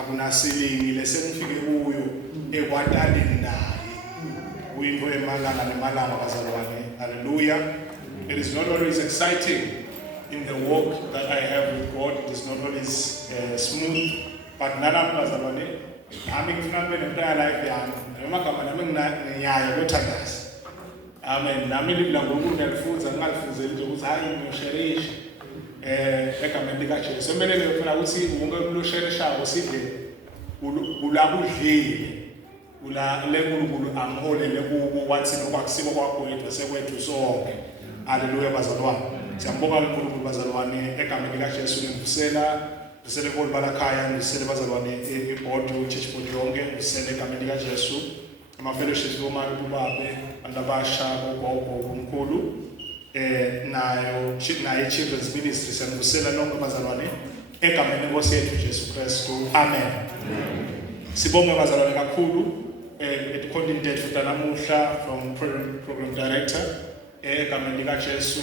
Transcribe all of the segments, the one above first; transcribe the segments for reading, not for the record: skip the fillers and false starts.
akunasilingi lesengifike kuyo ekwataleni naye uyinto emalanga nemalanga bazalwane. Hallelujah. It is not always exciting in the walk that I have with God. It is not always smooth, but nalapho bazalwane nami ngifuna kube nempilo life yami amagama nami ngiyaye kothandaza. Amen. Nami libla ngoku ngiyalifunza ngingalifuzeli nje ukuthi hayi ngiyosherisha egameni likaJesu. Semele ngifuna ukuthi wonke umuntu osherishayo sidle ulakudlile ula lenkulunkulu amholele kuwo wathi nokukusiko kwakho yedwa sekwethu sonke. Hallelujah bazalwane. Siyambonga uNkulunkulu bazalwane egameni likaJesu ngivusela ngivusele balakhaya ngivusele bazalwane iboard church board yonke ngivusele egameni likaJesu ama fellowships bomani kubabe andabasha gogo omkhulu naye children's ministry siyambusela nonke bazalwane egameni lenkosi yethu Jesu Kristu. Amen. Sibonga bazalwane kakhulu eThecontinent futhi namuhla from program director egameni likaJesu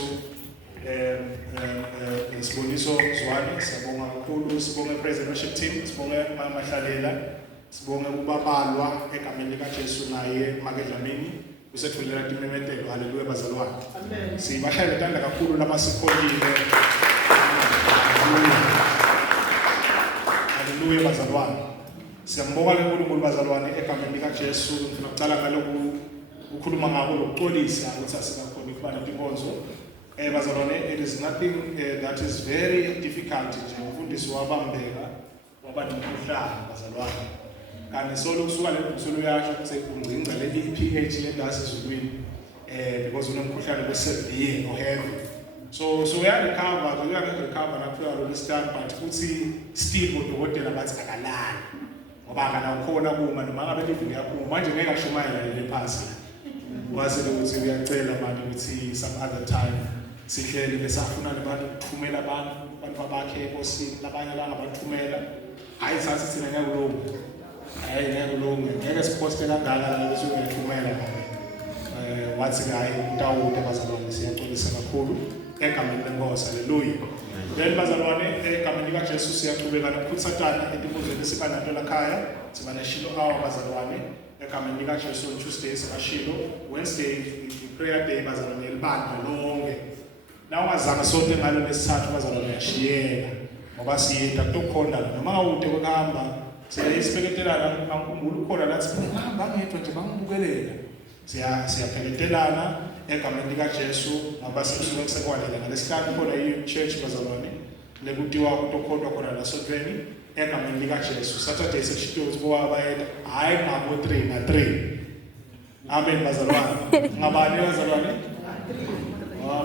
Siboniso Zwane. Sibonga kakhulu, sibonga president worship team, sibonga Mahlalela, sibonga kubabalwa egameni likaJesu naye Makedlamini usethulela timemetelo. Hallelujah bazalwane. Amen. Sibashaya ngethanda kakhulu labasikholile. Hallelujah bazalwane. Siyambonga uNkulunkulu bazalwane egameni likaJesu. Ngifuna ukucala ngaloku ukhuluma ngabo lokuxolisa ukuthi asikakhona ukuba nenkonzo. Bazalwane, it is nothing that is very difficult nje umfundisi wabambeka waba nomkhuhlane bazalwane. Kanti solo kusuka le bhusulu yasho ukuthi ungcinga le pH lendasi ezulwini because unomkhuhlane besevere no heavy. So uya recover nakufika lo stand but futhi still odokotela bathi akalali. Ngoba kana ukhona kuma noma ngabe living yakho manje ngeke ashumayela le phasi. Wasele ukuthi uyacela manje ukuthi some other time sihleli besafuna abantu ukuthumela abantu bakhe enkosini labanye abangabathumela hayi sathi sina nyakulungu hayi nyakulungu ngeke siposte kangaka ukuthi uyathumela wathi hayi uTawude bazalwane siyaxolisa kakhulu egameni lenkosi. Hallelujah. Then bazalwane egameni likaJesu siyaqhubeka nokukhuthatana entibuzweni siba nato lakhaya siba neshilo hour bazalwane egameni likaJesu on Tuesdays bashilo, Wednesday prayer day bazalwane libandla lonke. Now wazama sonke ngalo lesithathu bazalwane yashiyeka ngoba siyenda kutokhonda noma ngawude kuhamba siyayisibeketelana ngikhumbula ukhona lathi ngihamba ngedwa nje bangibukelela siyapheketelana egameni likaJesu ngoba sisuke kusekwalela ngalesihlanu khona i-church bazalwane lekutiwa kutokhondwa khona lasontweni egameni likaJesu. Saturday seshiyo ukuthi kwabayenda hayi ngabo 3 na 3. Amen bazalwane. Ngabani bazalwane?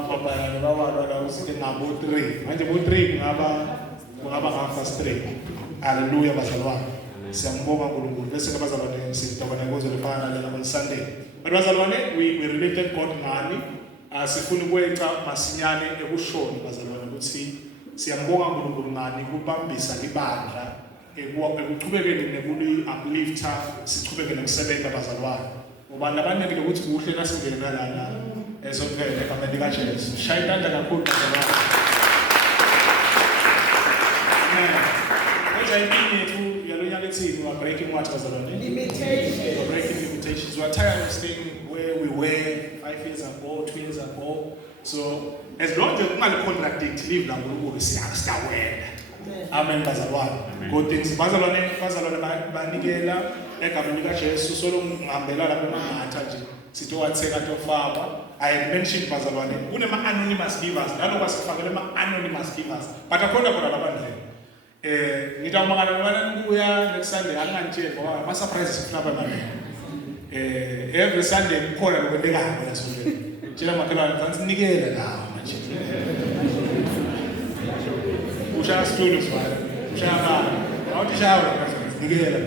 Papa baba la usike ngabo 3. Manje bo 3 ngaba ngafast 3. Hallelujah bazalwane. Siyambonga uNkulunkulu. Bese bazalwane sitobana ngozo lefana lena on Sunday. But bazalwane we related God ngani sifuna ukwenza masinyane ekushoni bazalwane ukuthi siyambonga uNkulunkulu ngani kubambisa libandla ekuqhubekeni nekuli uplifter siqhubeke nokusebenza bazalwane. Ngoba labanike ukuthi kuhle nasingena lana ezophela egameni likaJesu. Shayitanda kakhulu bazalwane. Manje impini yethu yalonyaka ethini wa breaking what bazalwane? Limitations. We are breaking limitations. We are tired of staying where we were 5 years ago, 2 years ago. So as long as ungali contradict live la uNkulunkulu siyawela. Amen bazalwane. Good things bazalwane banikela egameni likaJesu solo ngihambela lapha eMahatha nje sithi watheka tofaba. I had mentioned bazalwane kunema anonymous givers nalokho asifakele ama anonymous givers but akhona khona labandle ngitawumangala nobana kuya next Sunday angangitshela ngoba ama surprises kulaba manje every Sunday kukhona lokwendekako la sonke tshela makhelwane kanti nikela la manje ushaya studios wala ushaya bala awuthi shawe nikela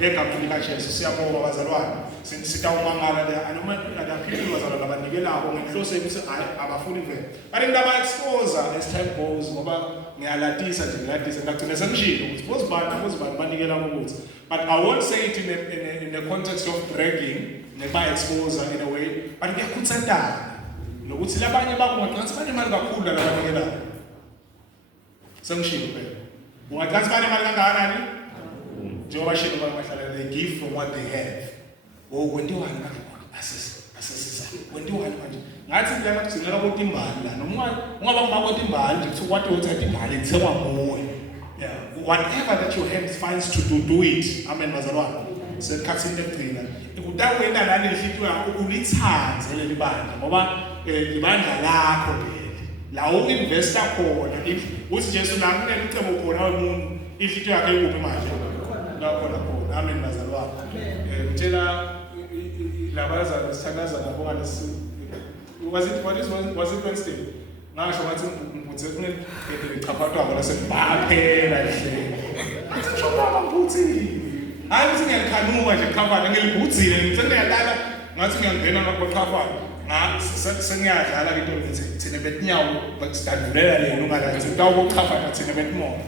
egameni likaJesu. Siyabonga bazalwane sitawumangala la anoma people bazalwane abanikelayo ngenhloso ukuthi abafuni vele but indaba expose as time goes ngoba ngiyalatisa nje ngilatisa ngagcina sengishilo ukuthi bozibani banikela ukuthi but I won't say it in the context of bragging neba expose in a way but kuyakhuthathana nokuthi labanye bakungathi banemali kakhulu labanikelayo sengishilo phela ungathi banemali kangakanani njengoba shini bahlala they give from what they have. Kwenziwani manje asesisa kwenziwani manje ngathi lana kugcinela konke imali la noma ungaba ngakho imali nje kuthi kwathi uthatha imali ithengwa nguwe. Yeah, whatever that your hand finds to do it. Amen bazalwane. Sekhathini legcina ukutawena nale nhliziyo yakho ulithanze leli bandla ngoba ibandla lakho leli la uinvesta khona uthi Jesu la kunelicebo khona umuntu inhliziyo yakhe ikuphi manje lapho lapho. Amen bazalwane. Ngitshela labazali sithakaza lapho ngalesi was it Wednesday ngasho ngathi ngibuthe kunechaphatwa lasebhaphela hle athi shobaba mbuthi hayi ukuthi ngiyakhanuka nje khafana ngilibhudzile ngitsengiyadala ngathi ngiyangena ngakhafana sengiyadlala into ngithi thina betinyawo bakustandulela lena ungalazi utawukhafana thina betimoto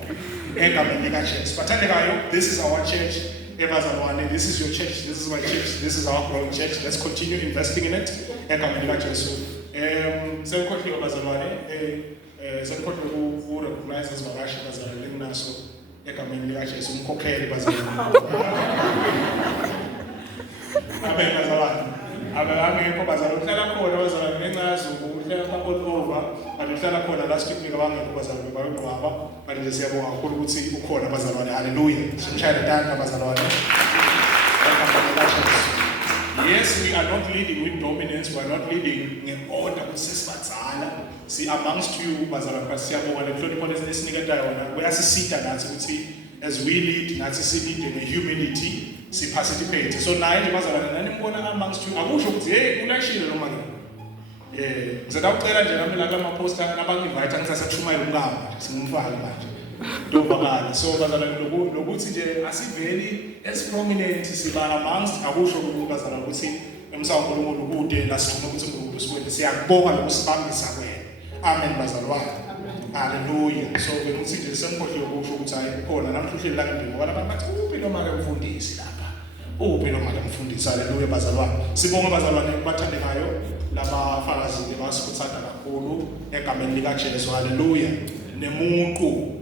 egameni likaJesu. Bathandekayo, this is our church. This is your church, this is my church, this is our growing church. Let's continue investing in it. Egameni likaJesu. Sengikhohliwe bazalwane, sengikhohliwe ukurecognize izivakashi bazalwane linaso egameni likaJesu umkhokheli bazalwane. Amen bazalwane. Abangekho bazalwane uhlala khona bazalwane ngencazo uhlala all over, uhlala khona last week abangekho bazalwane bayoqwaba, manje siyabonga kakhulu ukuthi ukhona bazalwane. Hallelujah. Simshayele tanda bazalwane. Yes, we are not leading with dominance, we are not leading in order kusesibadzala. See amongst you bazalwane basiyabonga lehlonipho lesiniketayo yona. Uyasisita nathi ukuthi as we lead nathi si lead in humility. Si participate. So naye nje bazalwane nani mbona amongst you akusho ukuthi hey ulashile noma ke. Ngizawucela nje nami la kama poster nabanginvite ngisasekushumela umkama singumfaki manje. Ndobakala. So bazalwane lokuthi nje asiveli as prominent siba amongst akusho ukuthi bazalwane ukuthi emsamo uNkulunkulu kude la sifuna ukuthi uNkulunkulu sikwele siyakubonga lokusibambisa kwena. Amen bazalwane. Hallelujah. So bekuthi nje semkhohliwe ukusho ukuthi hayi khona namhluhleli la ngibini ngoba abantu bathi uphi noma ke umfundisi lapha. Uphi noma ke umfundisi. Hallelujah bazalwane. Sibonga bazalwane kubathandekayo labafakazi basikhuthaza kakhulu egameni likaJesu. Hallelujah. Nemuntu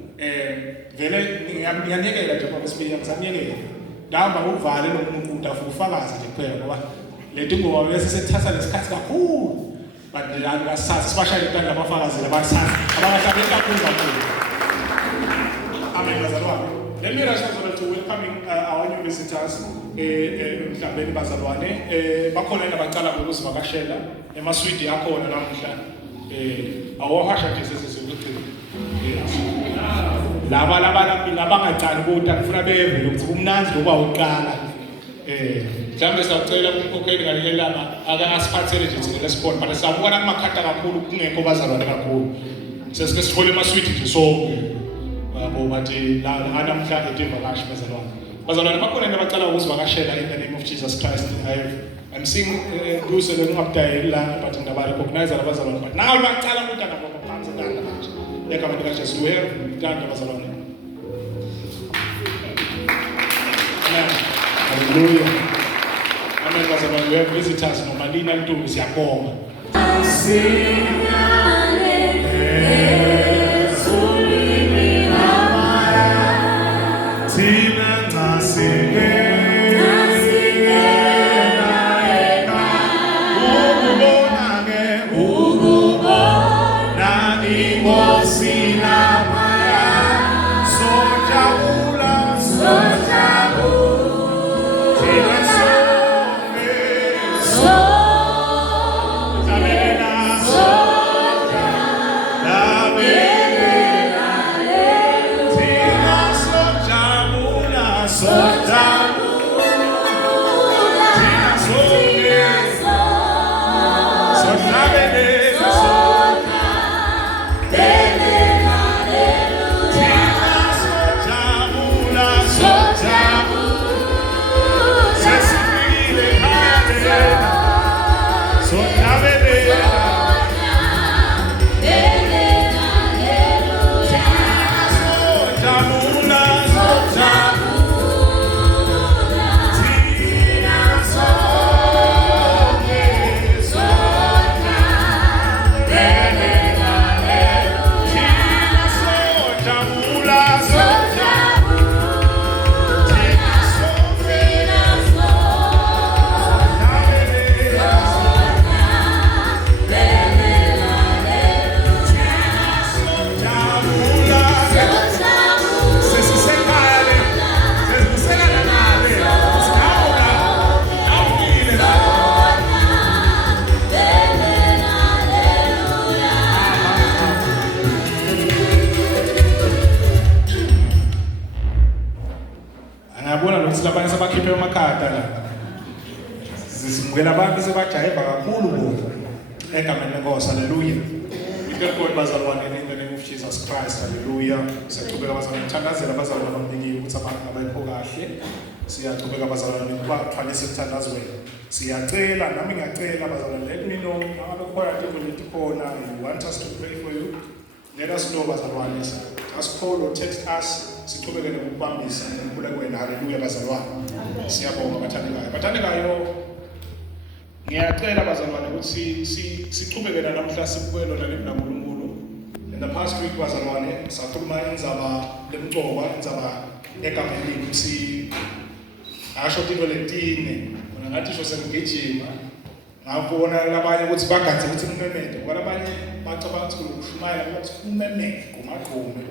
vele ngiyanyekela nje ngoba sibili ngisamnyekela. Ndahamba ukuvale nomuntu utafuka ufakazi nje kuphela ngoba lento ngoba bese sethatha lesikhathi kakhulu. But the answers, especially the abafakazi labasazi abahlabela kakhulu. Amen bazalwane. Let me rush to welcoming our new visitors emhlabeni bazalwane. Bakhona nabacala ukuzivakashela emaswidi akhona namuhla. Awahasha nje sesizokugcina. Laba ngacala ukuthi ngifuna beve ukuthi kumnanzi ngoba uqala. Mhlawumbe siyacela umkhokheli ngalelanga ake asiphathele nje thina lesibona but siyabona kumakhata kakhulu kungekho bazalwane kakhulu. Sesike sithole emaswidi nje sonke. Yabo bathi la namhla etivakashi bazalwane. Bazalwane bakhona nabacala ukuzivakashela in the name of Jesus Christ. I'm seeing those who are not there but in the recognize abazalwane but now bacala ukuthi angabaphansi ngala manje. Egameni likaJesu we have done bazalwane. Hallelujah. Amen bazalwane, we have visitors nomalina ntombi siyabonga. So ngiyabona nokuthi labanye sebakhiphe amakhada la sisimukela abantu sebajayiva kakhulu bona egameni lenkosi. Haleluya. We thank God bazalwane in the name of Jesus Christ. Haleluya. Siyaqhubeka bazalwane ukuthandazela abazalwane abaningi ukuthi abekho kahle. Siyaqhubeka bazalwane ukubathwalisa ekuthandazweni. Siyacela nami ngiyacela bazalwane, let me know ngabe khona into lethi khona you want us to pray for you. Let us know bazalwane. Just call or text us. Siqhubeke nokubambisa enkululekweni. Haleluya bazalwane. Siyabonga bathandekayo. Ngiyacela bazalwane ukuthi siqhubeke namhla sibukwelo naNkulunkulu. In the past week bazalwane sakhuluma indzaba lemcoka, indzaba egameni ukuthi asho into letine bona ngathi sho sengigijima ngabona labanye ukuthi bagadze ukuthi ngimemede ngoba labanye bacabanga ukuthi ukushumayela ukuthi umemede kumaqhume.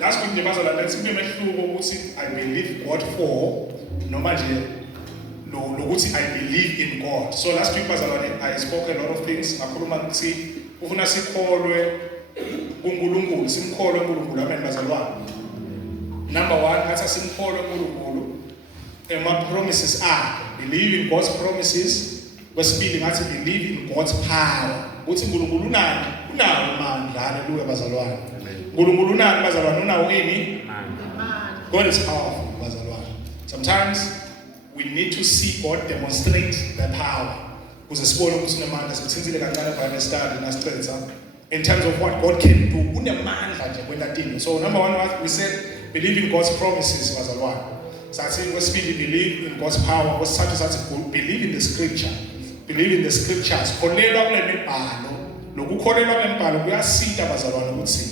Last week nje bazalwane sinemehluko ukuthi I believe God for noma nje lokuthi I believe in God. So last week bazalwane I spoke a lot of things. Ngakhuluma ukuthi ufuna sikholwe kuNkulunkulu, simkholwe uNkulunkulu. Amen bazalwane. Number 1 ngathi simkholwe uNkulunkulu. My promises are believe in God's promises. Wesibili ngathi believe in God's power. Uthi uNkulunkulu unawo amandla. Haleluya bazalwane. uNkulunkulu unawo bazalwane, unawo yini? God is powerful bazalwane. Sometimes we need to see God demonstrate the power. Kuze sibone ukuthi unemandla. Sithinzile kancane Bible study nasicetha in terms of what God can do. Unemandla nje kwelatini. So number 1 we said believe in God's promises bazalwane. Sathi kwesibili believe in God's power. Kwesithathu sathi believe in the scripture. Believe in the scriptures. Kholelwa kule mibhalo. Lokukholelwa kule mibhalo kuyasita bazalwane ukuthi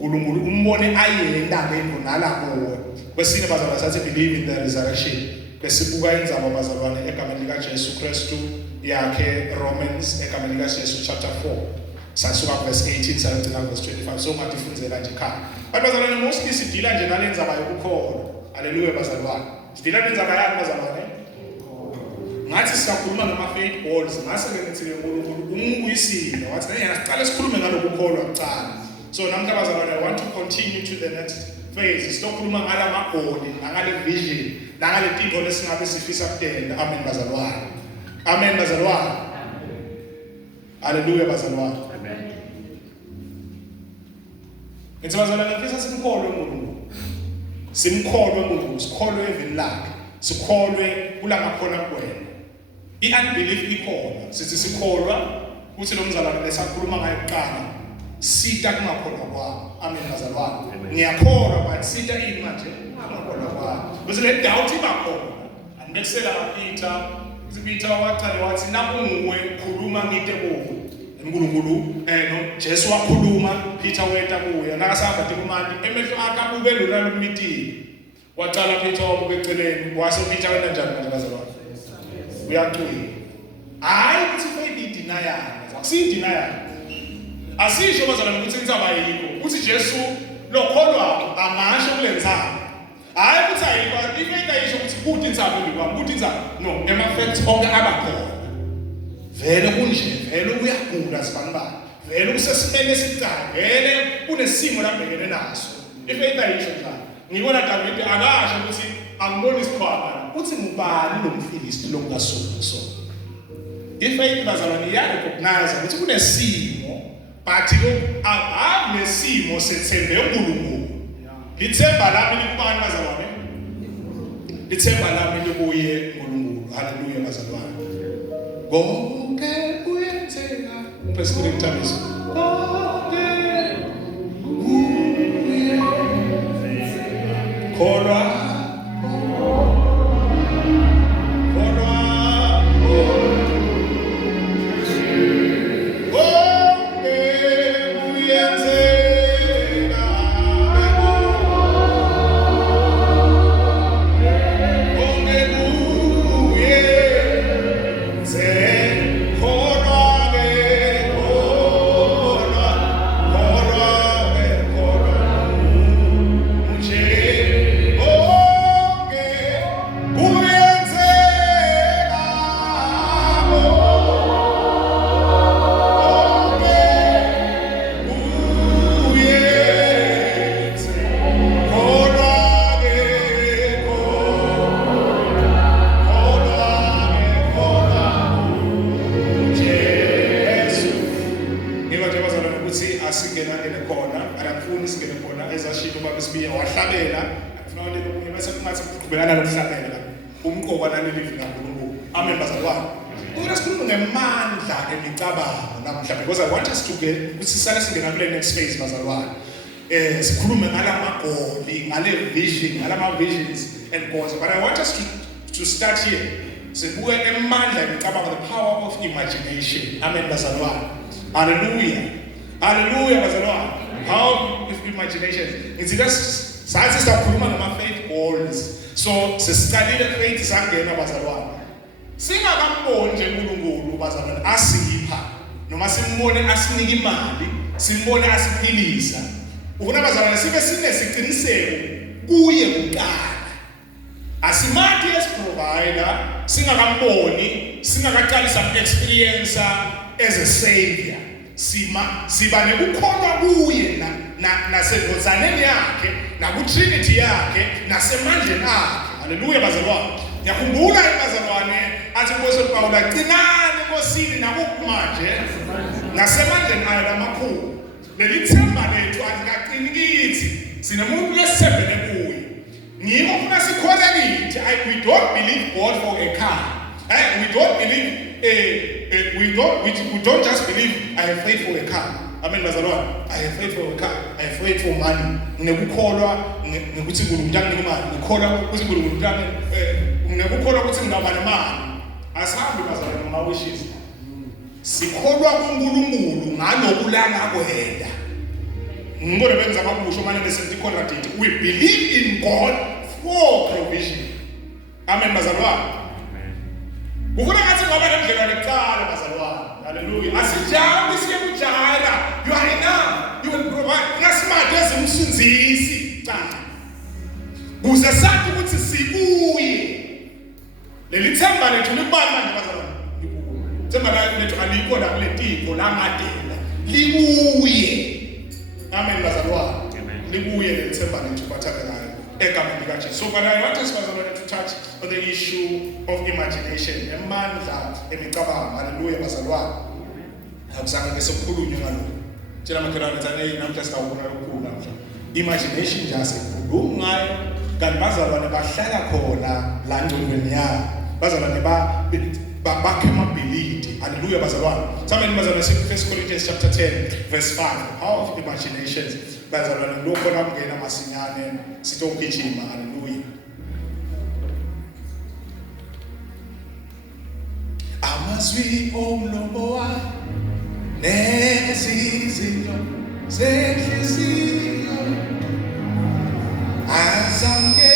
uNkulunkulu umbone ayenda ngengonala kuwe. Kwesine bazalwane sathi believe in the resurrection. Besibuka indzaba bazalwane egameni lika Jesu Kristu yakhe Romans egameni lika Jesu chapter 4 sasuka verse 18 sayogcina verse 25. So ngatifundzela nje khaya bazalwane, mostly sidila nje nalendzaba yokukholwa. Haleluya bazalwane. Sidila nendzaba yakhe bazalwane. Ngathi siyakhuluma ngama faith goals ngase ngithile uNkulunkulu unguyisile wathi ngiyaqala sikhulume ngalokukholwa kuqala. So namhla bazalwane I want to continue to the next phase. Sizokhuluma ngala magoli, ngale vision, ngale tinto lesingabe sifisa kutenda. Amen bazalwane. Amen bazalwane. Haleluya bazalwane. Amen. Ngithi bazalwane ngifisa simkholwe uNkulunkulu. Simkholwe uNkulunkulu, sikholwe evini lakhe. Sikholwe kula ngakhona kuwena. I-unbelief ikhona. Sithi sikholwa ukuthi lo mzalwane lesakhuluma ngayo kuqala sita kungakhona kwami. Amen bazalwane. Ngiyakholwa but sita ini manje kungakhona kwami. Bese le doubt ibakhona. Andibekisela Peter waqala wathi nakunguwe khuluma ngite kuwe. uNkulunkulu no Jesu wakhuluma, Peter weta kuye. Nakasahamba kumandi emehlo akhe abuke lona lomitini. Waqala Peter wabuke eceleni. Wase Peter wena njani manje bazalwane? Uyaqhubeka. Hayi ukuthi faith denial. Akusidenial. Asisho bazalwane ukuthi indzaba yikho. Uthi Jesu lokholwa amasho kulenzaba. Hayi ukuthi ayikho. Ifaith ayisho ukuthi kuthi indzaba ngikwami. Kuthi indzaba no, ema facts onke abakhona. Vele kunje, vele uyagula sibanibani. Vele usesimene esicala. Vele kunesimo labhekene naso. Ifaith ayisho njalo. Ngibona David akasho ukuthi angiboni isikhwama. Uthi ngubani lo mfilisti lo ngasuka so. Ifaith bazalwane iyarecognize ukuthi kunesimo but nesimo sethembe uNkulunkulu. Lithemba lami likubani bazalwane? Lithemba lami likuye uNkulunkulu. Haleluya bazalwane. Konke kuyenzeka. Uphezulu emthambiso. Konke kuyenzeka. Kholwa oh ngiqonde lokunye bese kungathi kuqhubekana lokuhlabela la umqoka naleli livi kaNkulunkulu. Amen bazalwane. Ufuna sikhulume ngemandla emicabango namhla because I want us to get ukuthi sisale singena kule next phase bazalwane. Sikhulume ngalamagoli, ngale vision, ngalama visions and goals, but I want us to start here. Sibuke emandla emicabango, the power of imagination. Amen bazalwane. Hallelujah. Hallelujah bazalwane. How of imagination? It's just sathi sikhuluma ngama faith goals. So sesiqalile faith sangena bazalwane. Singakamboni nje uNkulunkulu bazalwane asipha noma simbone asinika imali, simbone asiphilisa. Ufuna bazalwane sibe sinesiqiniseko kuye kuqala. Asimathi as provider, singakamboni, singakaqali some experience as a savior. Siba nekukholwa kuye nasengozaneni yakhe, nakuTrinity yakhe, nasemandleni akhe. Hallelujah bazalwane. Ngiyakhumbula bazalwane athi uMose Pawulo agcinane enkosini nakumanje nasemandleni ayo lamakhulu. Leli themba lethu alikaqini kithi. Sinemuntu lesisebele kuye. Ngiko ufuna sikhole kithi. We don't believe God for a car. We don't believe we don't just believe I have faith for a car. Amen bazalwane. I have faith for a car. I have faith for money. Nginekukholwa ngokuthi uNkulunkulu uyanginika imali. Ngikholwa ukuthi uNkulunkulu nginekukholwa ukuthi ngingaba nemali. Asihambi bazalwane noma wishes. Sikholwa kuNkulunkulu ngalokulanga kwenda. Ngikho lebenza abakusho manje bese contradict. We believe in God for provision. Amen bazalwane. Ufuna ngathi ngoba lendlela leqala bazalwane. Hallelujah. Asijambi siye kujala. You are enough. You will provide. Ngasimade ezimsunzisi. Cha. Kuze sathi ukuthi sikuye. Leli themba lethu libani manje bazalwane. Themba lethu alikho la kule tiko la madela. Libuye. Amen bazalwane. Libuye leli themba lethu bathakelayo egameni likaJesu. So but I want us bazalwane to touch on the issue of imagination. Emandla emicabango. Hallelujah bazalwane. Akusange ngesokhulunywa ngalokho. Tshela makhelwane tsane namhla sikawubona lokhu namhla. Imagination nje asikhulumi ngayo kanti bazalwane bahlala khona la ngcondweni yabo. Bazalwane bakhe amabhilidi. Hallelujah bazalwane. Somebody bazalwane 1 Corinthians chapter 10 verse 5. Power of imaginations. Bazalwane lokho namngena masinyane sitokugijima. Hallelujah. Amazwi omlomo wakho nezizinto zenhliziyo azange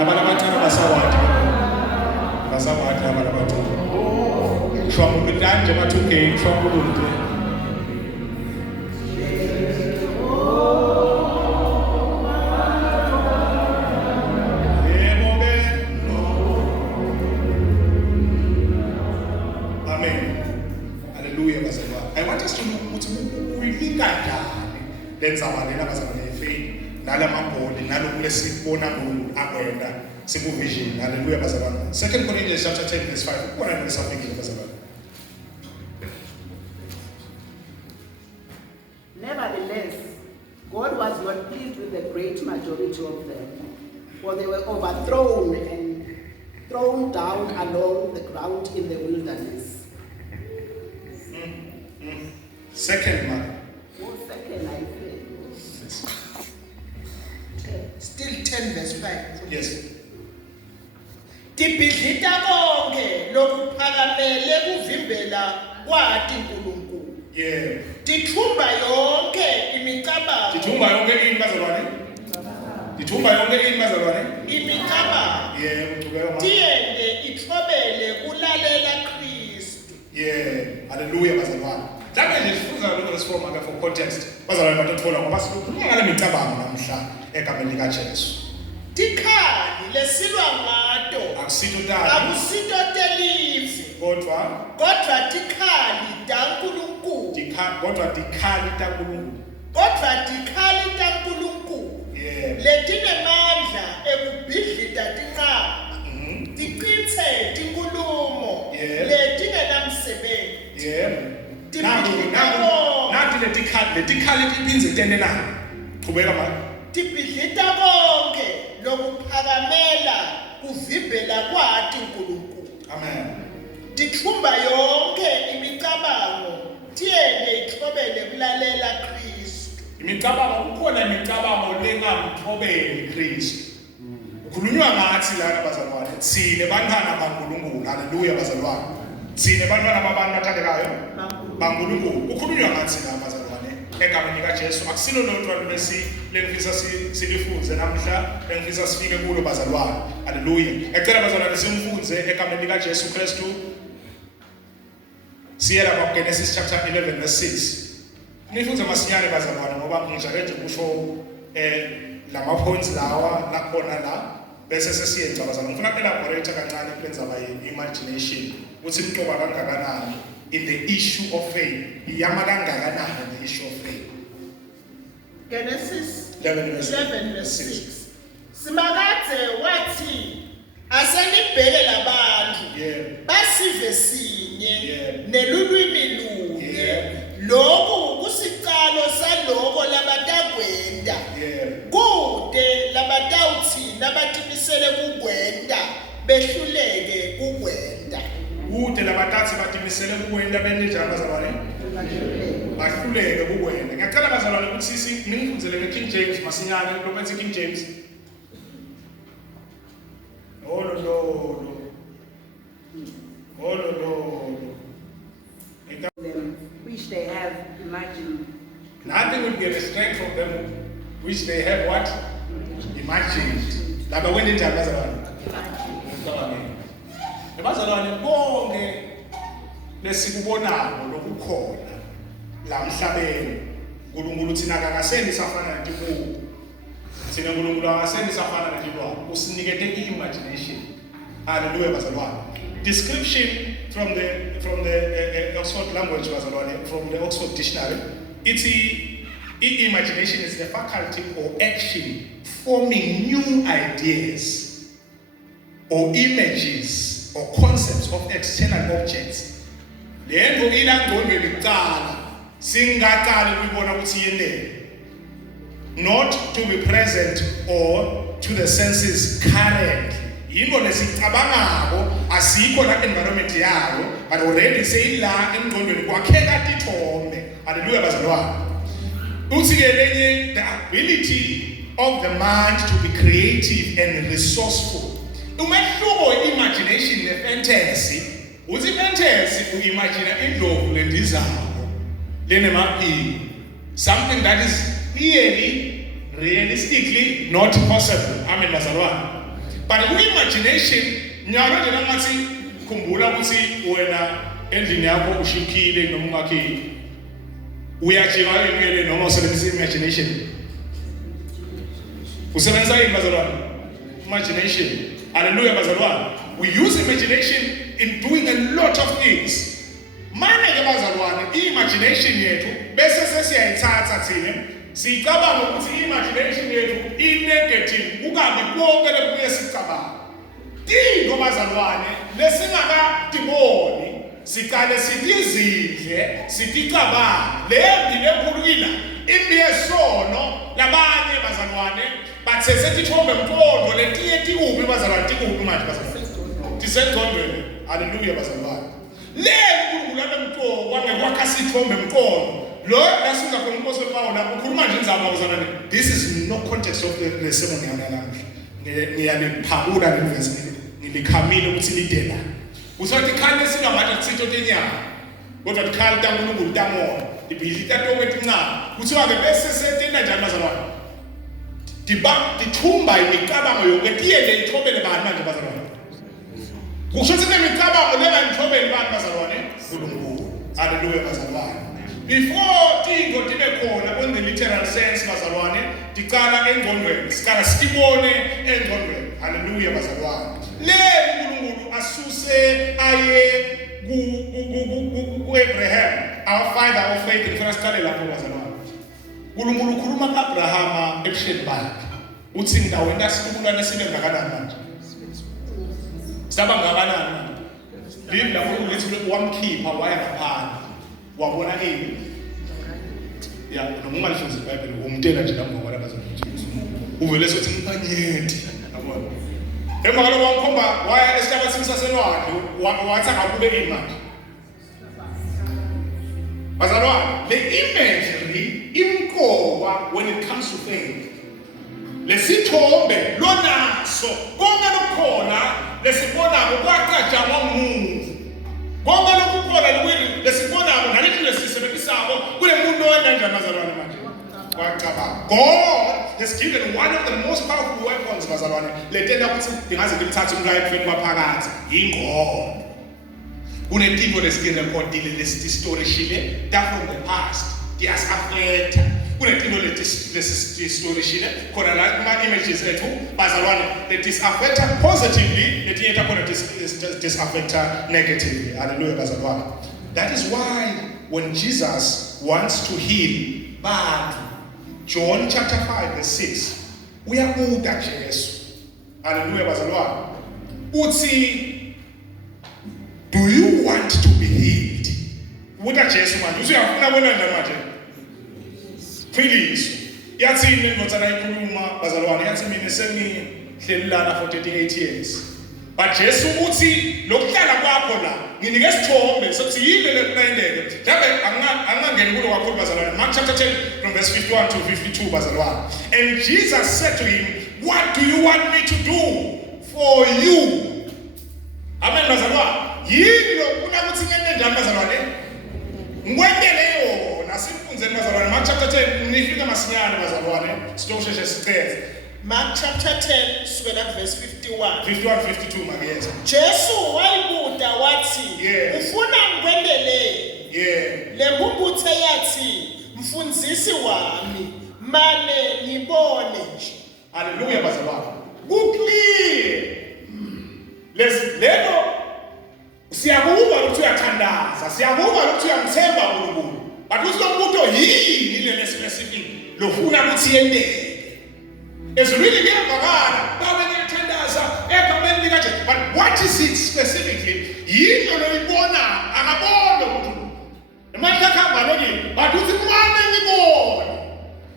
abantwana basawadi abantwana shwamu bitanje bathuke shwamu lunte lenzabalena bazalwane faith nalamagoli nalokhu lesibona ngoku akwenda sibuvision. Hallelujah bazalwane. 2 Corinthians chapter 10 verse 5 ukubona lesabekile bazalwane. Nevertheless, God was not pleased with the great majority of them, for they were overthrown and thrown down along the ground in the wilderness. Second man. Second, I think. Still 10 verse 5. Yes. Tibhidlita konke lokuphakamele kuvimbela kwati uNkulunkulu. Yeah. Tithumba yonke imicabango. Tithumba yonke ini bazalwane? Tithumba yonke ini bazalwane? Imicabango. Yeah, uqhubeka manje. Tiende ithobele kulalela Kristu. Yeah. Hallelujah bazalwane. Lapha nje sifuza lokho lesifoma ka for context. Bazalwane batothola ngoba sikhuluma ngale micabango namhla egameni likaJesu. Tikhali lesilwa ngato. Akusito tali. Akusito telive. Kodwa tikhali taNkulunkulu. Kodwa tikhali taNkulunkulu. Kodwa tikhali taNkulunkulu. Yeah. Letinemandla ekubhidlita tinqaba. Tichithe tinkulumo. Yeah. Letingenamsebenzi. Yeah. Nathi letikhali tiphinze tente nayo. Qhubeka manje. Tibhidlita konke lokuphakamela kuvimbela kwati uNkulunkulu. Amen. Tikhumba yonke imicabango tiyele ithobele kulalela Kristu. Imicabango kukhona imicabango lengamthobeli Kristu. Kukhulunywa ngathi lana bazalwane, sine bantwana baNkulunkulu. Haleluya bazalwane. Sine bantwana babantu bathandekayo baNkulunkulu. Kukhulunywa ngathi la bazalwane egameni kaJesu. Akusilo lotwana lengifisa silifunze namhla, engifisa sifike kulo bazalwane. Haleluya. Ecela bazalwane simfunze egameni kaJesu Kristu. Siyela kuGenesis chapter 11 verse 6. Nifunze masinyane bazalwane ngoba ngijake nje kusho lama points lawa lakhona la bese sesiyenza bazalwane. Ngifuna elaborate kancane kulenzaba imagination ukuthi imqoka kangakanani in the issue of faith. Iyama kangakanani the issue of faith. Genesis 11 verse 6. Simakadze wathi asenibheke labantu basive sinye nelulwimi lunye. Lokhu kusicalo saloko labatagwenda kude labatawuthi nabatimisele kugwenda behluleke kugwenda. Kude labatathi batimisele kugwenda benjani bazalwane? Bahluleke kugwenda. Ngiyacela bazalwane ukuthi sisi ningifundzele ngeKing James masinyane lokwenza King James. Which they have imagined. Nothing will be restrained from them which they have what? Imagined. Laba wena njani bazalwane? Bazalwane bonke lesikubonako lokukhona la emhlabeni uNkulunkulu thina akaseni safana netibuku. Thina uNkulunkulu akaseni safana netilwane. Usinikete imagination. Hallelujah bazalwane. Description from the Oxford language bazalwane, from the Oxford dictionary. Imagination is the faculty or action forming new ideas or images or concepts of external objects. Lento ilangqondo licala singaqali ukubona ukuthi yenele. Not to be present or to the senses currently. Yinto lesicabangako asikho la environment yayo but already seyila emngqondweni kwakheka tithombe. Hallelujah bazalwane. Uthi ke lenye the ability of the mind to be creative and resourceful. Umehluko imagination nefantasy. Uthi fantasy uimagine indlovu lendizako lenemaphiko. Something that is really realistically not possible. Amen bazalwane. But imagination nyalo nje nangathi khumbula ukuthi wena endlini yakho ushikile noma ungakhile uyajika ngeke noma usebenzisa imagination. Usebenzisa yini bazalwane? Imagination. Hallelujah bazalwane. We use imagination in doing a lot of things. Manje ke bazalwane imagination yethu bese sesiyayithatha thina sicabanga ukuthi imagination yethu i-negative kukabi konke lebuye sicabanga. Dingo bazalwane lesingakadiboni sicale sitizidle siticabanga lembi lekhulukila imbiyesono labanye bazalwane bathethe tithombe mpondo letiye tikubi bazalwane tikubi manje bazalwane tisengqondweni. Hallelujah bazalwane. Le uNkulunkulu lemqoko wangekwakha sithombe mpondo. Lord, lasiza khona uNkosi Paula ukhuluma nje inzaba bazalwane. This is no context of the sermon yanamhlanje. Ngiyaliphawula levesi ngilikhamile ukuthi lidela. Usathi khane singabantu sitho tenyama. Kodwa tikhala taNkulunkulu tamona. Ibhilita tonke tincane. Kuthiwa ke bese setena njani bazalwane? Dithumba imicabango yonke tiyele ithobele bani manje bazalwane. Kusho ukuthi imicabango lena ithobele bani bazalwane? uNkulunkulu. Hallelujah bazalwane. Before tingo tibe khona on the literal sense bazalwane ticala engqondweni sicala sitibone engqondweni. Hallelujah bazalwane. Le uNkulunkulu asuse aye ku Abraham our father of faith in first call lapho bazalwane. uNkulunkulu ukhuluma kuAbrahama ebusheni bakhe uthi ndawo entasikulana sibe ngakanani manje saba ngakanani live lapho ukuthi wamkhipha waya ngaphandle wabona ini ya noma ungalifundisa iBhayibheli umtela nje nami ngoba lapha zonke uvele sothi ngipanyeti yabona emva kaloko wangikhomba waya esihlabathini saselwandle wathi akube imali bazalwane the imagery imkowa when it comes to faith lesithombe lonaso konke lokukhona lesibonako kwaqajama umuntu konke lokukhona lesibonako nalethi lesisebenzisako kule muntu owenza bazalwane manje kwaqaba God has given one of the most powerful weapons bazalwane letenda ukuthi ingaze ngimthathe umlayini kwaphakathi ingqondo kunentimo lesikirekhodile lesistory shile that from the past yes affect kunentimo lesistory shile khona la ama images ethu bazalwane that is affect positively letinye takhona dis affect negatively hallelujah bazalwane that is why when Jesus wants to heal bantu John chapter 5 verse 6 uyabuda Jesu hallelujah bazalwane uthi do you want to be healed? Ubuda Jesu manje usuyafuna bona nje manje Phillips yathi indoda ayikhuluma bazalwane yathi mina sengihleli lana for 38 years but Jesu uthi lokuhlala kwakho la nginike isithombe sokuthi yini lekunayendeke mhlawumbe angangeni kulo kakhulu bazalwane Mark chapter 10 from verse 51 to 52 bazalwane and Jesus said to him what do you want me to do for you amen bazalwane yini lokuna ukuthi ngene njani bazalwane ngikwendele yona simfunzeni bazalwane Mark chapter 10 nifika masinyane bazalwane sitosheshe siceze Mark chapter 10 sukela verse 51 52 makeza Jesu wayibuda wathi ufuna ngikwendele le mbumbuthe yathi mfundisi wami mane ngibone nje haleluya bazalwane kuclear lelo siyakuba ukuthi uyathandaza siyakuba ukuthi uyamthemba uNkulunkulu but usizobuto yini le specific lofuna ukuthi yendeke ezulwini kuyavakala babe ngiyathandaza egameni likaje but what is it specifically yini loyibona akabona uNkulunkulu manje akhamba lokho but uthi manje ngibone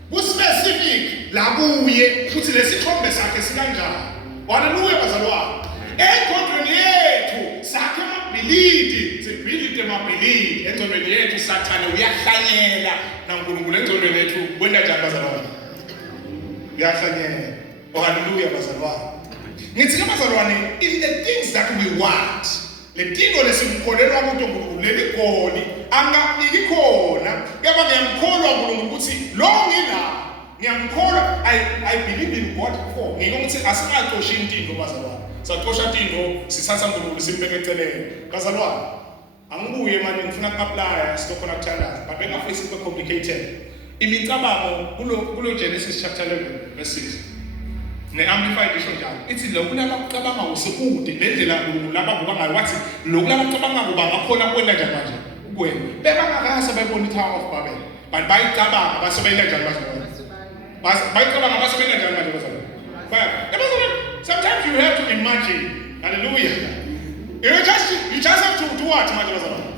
ku-specific la kuye futhi lesithombe sakhe sikanjani haleluya bazalwane engqondweni yethu sakhe amabhilidi sibhilide amabhilidi engqondweni yethu sathane uyahlanyela naNkulunkulu engqondweni yethu kwenda njani bazalwane uyahlanyela haleluya bazalwane ngithi bazalwane in the things that we want letiko lesimkholelwa kumuntu uNkulunkulu leligoli anganiki khona keba ngiyamkholwa uNkulunkulu ukuthi lo ngina ngiyamkholwa I believe in God for ngeke ukuthi asingaqoshi into bazalwane saqosha into sithatha uNkulunkulu simbeke eceleni bazalwane angibuye manje ngifuna ku-apply sizokhona ukuthandaza but bengafisi kube complicated imicabango kulo Genesis chapter 11 verse 6 ne-amplified isho njalo ithi lokulaba kucabanga usekude lendlela uNkulunkulu labavuka ngayo wathi lokulaba kucabanga kuba ngakhona kwenda njani manje ukwena bebangakase bayibona iTower of Babel but bayicabanga basebeyela njani bazalwane bayicabanga basebeyela njani manje bazalwane sometimes you have to imagine hallelujah you just have to do what manje bazalwane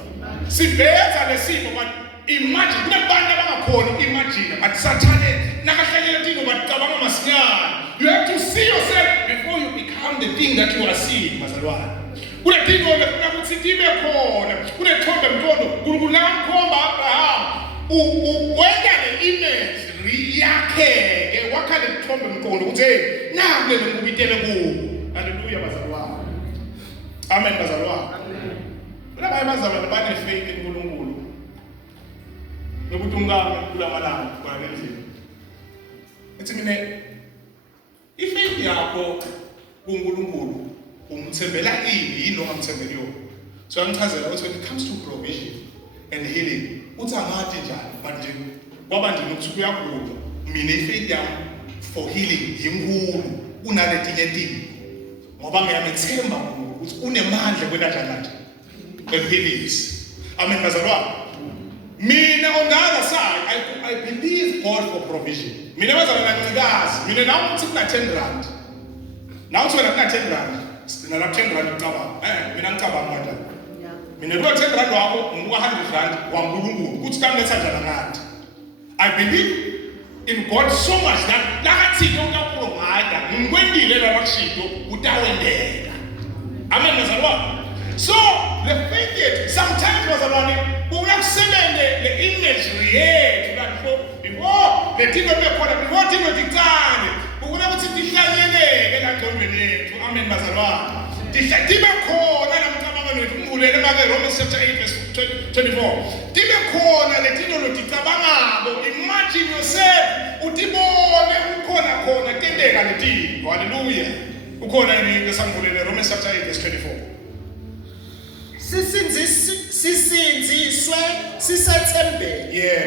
sibetha lesimo but imagine kunabantu abangakhona imagine but sathane nakahlanyela into bacabanga masinyane you have to see yourself before you become the thing that you are seeing bazalwane kunedingo lefuna ukuthi tibe khona kunethombe mntondo uNkulunkulu lakamkhomba Abraham wenda le image yakhe wakha le thombe mntondo ukuthi naku le ngubitele kuwo haleluya bazalwane amen bazalwane laba bazalwane bane faith kuNkulunkulu nokuthi ungame kulamalanga kwanendlela ethi mina ifaith yakho kuNkulunkulu umthembela yini noma umthembela yona so angichazela ukuthi when it comes to provision and healing uthi angathi njani manje kwaba nje ukuthi kuyagula mina ifaith yami for healing inkulu kunaletinye izinto ngoba ngiyamethemba ukuthi unemandla kwenanjani healings amen bazalwane mina on the other side I believe God for provision mina bazalwane ngicikazi mina nawe uthi kuna 10 rand nawe uthi wena kuna 10 rand sina la 10 rand ucabanga mina ngicabanga kanjani mina kulo 10 rand wakho ngimuka 100 rand kwaNkulunkulu kuthi kamletha njani ngathi. I believe in God so much that lakathike utaprovide ngikwendile la kushito utawendela. Amen bazalwane. So the faith yet sometimes bazalwane kuyakusebenzele le imagery yethu lapho before le tino bekhona before tino dicane ukuna ukuthi dihlanyeleke la ngqondweni yethu. Amen bazalwane. Dibe khona namcabango wethu umbulele make Romans chapter 8 verse 24. Dibe khona le tino loticabangabo. Imagine yourself utibone ukhona khona tendeka letiko. Hallelujah. Ukhona ini esambulele Romans chapter 8 verse 24. Sisinziswe sisethembele. Yeah.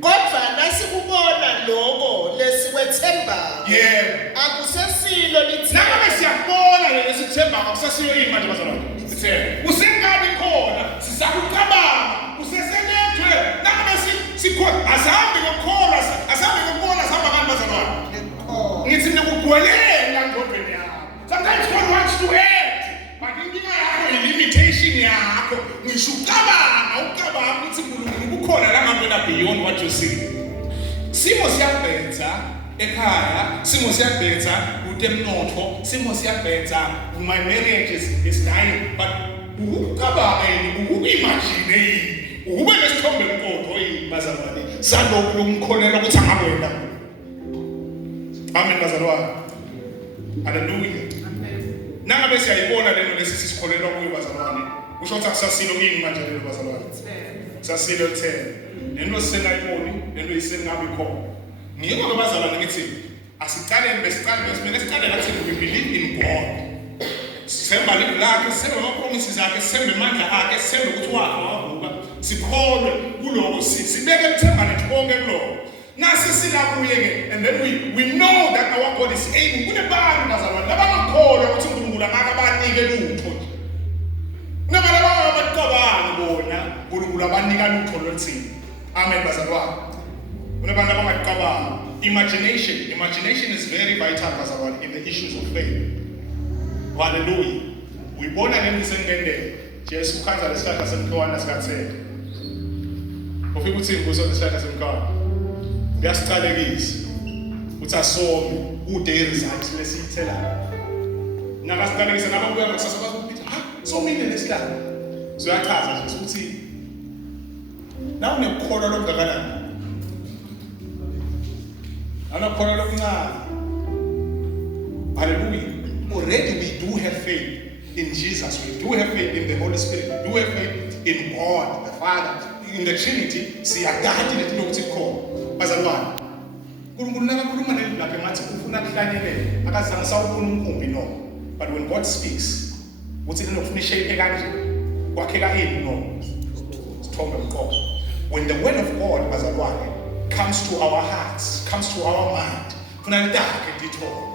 Kodwa nasikubona lokho lesikwethemba. Yeah. Akusesilo lithemba. Nakabe siyabona lesithemba akusasiyo imali bazalwane. Sithemba. Usengabi khona sisakucabanga useselethwe nakabe sikhona asahambe ngokhola asahambe ngokubona sihamba kanti bazalwane. Ngithi nikugwelela ngqondweni yakho. Sometimes God wants to act. But inkinga yakho limitation yakho. Ngisho ucabanga ukuthi uNkulunkulu ukhona la ngapha beyond what you see. Simo siyabhetha ekhaya, simo siyabhetha utemnotho, simo siyabhetha my marriage is dying, but ucabanga yini ukuyimagine yini ube nesithombe empotho yini bazalwane salokhu lomkholelo ukuthi angabona. Amen bazalwane. Hallelujah. Nangabe siyayibona lento lesisikholelwa kuyo bazalwane. Usho ukuthi akusasilo yini manje lelo bazalwane. Sasilo 10. Lento sengayiboni, lento isengabi khona. Ngiyeke ngabazalwane ngithi asicale besimele sicale la kuthi we believe in God. Semba lakhe, semba ama-promises akhe, semba amandla akhe, semba ukuthi wavuka. Sikholwe kuloko sibeke ithemba lethu konke kuloko. Nasi silabuye ke and then we know that our God is able. Kunebantu bazalwane labangakholwa ukuthi uNkulunkulu akabanike lutho nje. Nabantu abacabanga bona uNkulunkulu abanika lutho lwethini. Amen bazalwane. Kunabantu abangacabanga. Imagination is very vital bazalwane in the issues of faith. Hallelujah. Uyibona lento sengendele. Jesu ukhanza lesihlahla semkhawana sikaThela. Ufika uthi nguso lesihlahla semkhawana. Uyasicalekisa uthi asome ude result lesithela nakasicalekisa nababuya ngakusasa bazopitha somile lesihlahla so uyachaza nje ukuthi na unekholwa lokugakalana anakholwa lokuncane. Hallelujah. Already we do have faith in Jesus, we do have faith in the Holy Spirit, we do have faith in God the Father, in the Trinity. Siyagadi leti lokuthi khona bazalwane. UNkulunkulu nakakhuluma nelakhe mathi ufuna kuhlanyelele akazange sawubona umkhumbi no. But when God speaks uthi lokufuna shape kanje kwakheka ini no. Sithombe mqobo. When the word of God bazalwane comes to our hearts, comes to our mind, funa lidakhe dithombe.